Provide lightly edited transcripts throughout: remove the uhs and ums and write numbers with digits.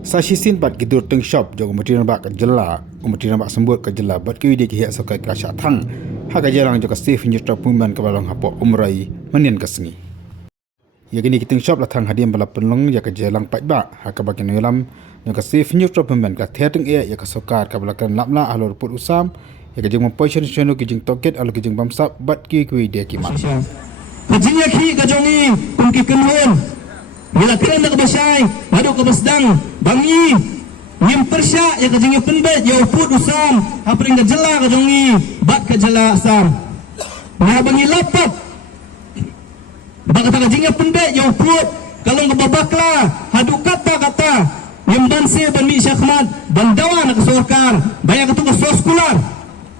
Sashisin bat gidur teng shop jong umati nambak kejela umati nambak sembut kejela bat ki dik hiak sokai kerasa thang ha kajarang jong Steve nyutra puman kabalong hapo umrai manin kasngi ya gini kiteng shop la thang hadiam bala penlong ya kajelang pat ba ha ka bakin yolam jong Steve nyutra puman ka theteng e ya ka sokar kabalakan lapla alor put usam ya kajeng position shenu kijing toket alo kijing bamsap bat ki dik kimat kajinya ki kajongi kumki kenhon bila kena nak bersai, baru ke besdang, bangi, nyim persyak, ya kajengnya penbet, ya uput usam, apa yang kejela kajongi, bat kejela asam. Nah bangi lapat, bak kata kajengnya penbet, ya uput, kalau ngebabaklah, hadu kata-kata, nyim bansi, ban mi syakmat, ban dawa nak kesorkar, bayar ketua soskular.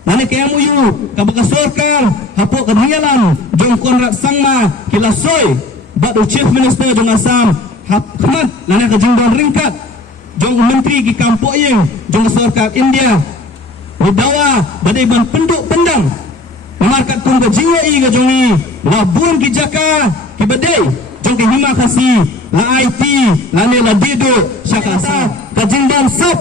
Nani kaya muyu, kabak kesorkar, hapuk kedengalan, jong konrak sangma, kilasoy, Badu Chief Minister jong Assam Ahmad lana ka jingdon ringkat jong menteri ki kampok yang jong sarkar India Widawa badai ban penduk pendang memarkat kun ka jingwa i ka jongi labun ki jaka ki badai jong ki hima kasi la IT la ne la dido syakasa ka jingdon sap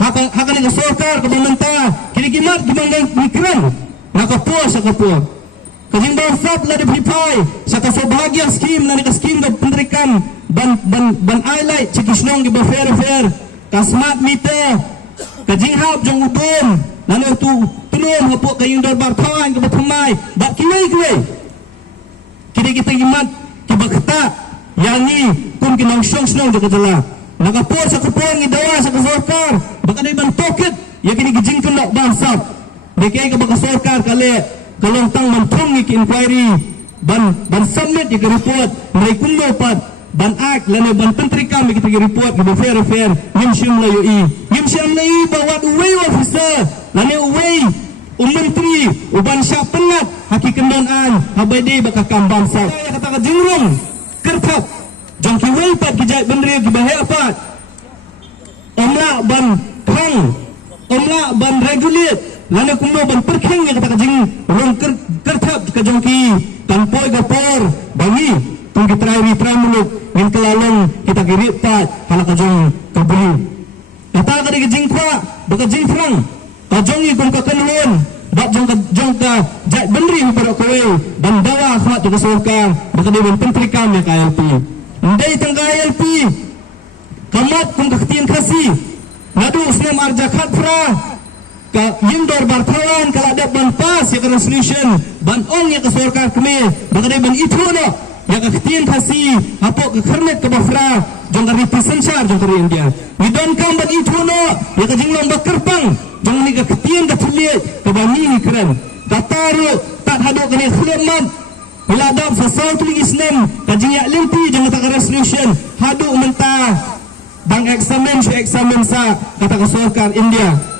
haka ni ka sarkar ka bamenta kini kimat gimanggang mikran nakapo sa kapo Kajing bansap la dipipai saka so bahagia skim la ka skim da penerikan ban highlight cikisnong gi fair ka smart meter kajing hab jong utum la tu tulum hapo kayung darbar thawan ka bathmai ba kiwei kini kita gimat ki bakta yani kun ki nong snong da kadala nakapor sa kupon gi dawa sa sarkar baka dai ban toket ya kini gijing kendok bansap dekai ka baka sarkar kale kalau tang mentong ni inquiry ban submit di report mai kundo pat ban ak lane ban pentri kam kita report di fair nimshim la ui nimshim la ui bawat uway officer lane uway menteri uban syak pengat haki kendon an habade baka kambam sa kata ka jingrong kertap jong ki way pat kijai benri ki bahe apat omla ban thang omla ban regulate lana kumno ban perkheng ya kata kajing rong kerthap ka jongki tanpoi gapor bangi tungki trai muluk min kelalong kita kirit pat hala kajong kabuli kata ka kajing kwa baka jing frang kajongi kum ka kanlon bak jong ka jai benri para kowe bandawa khmat ka sorka baka de ban pentri kam ya KLP ndai tang KLP kamat kum ka tien kasi ngadu snam arja khat fra ka yindor bartawan kala ada ban pas ya resolution ban ong ya ke sarkar kami bagade ban itu no ya ka khtien khasi apo ke kharnet ke bafra jong ka representasyar jong ka India we don't come ban itu no ya ka jinglong bakerpang jong ni ka khtien ka thulie ka bani ni kren kataru tak hadu ka ni khleman bila dab sa south league islam ka jingya limpi jong ka resolution hadu mentah bang examen sa kata ka sarkar India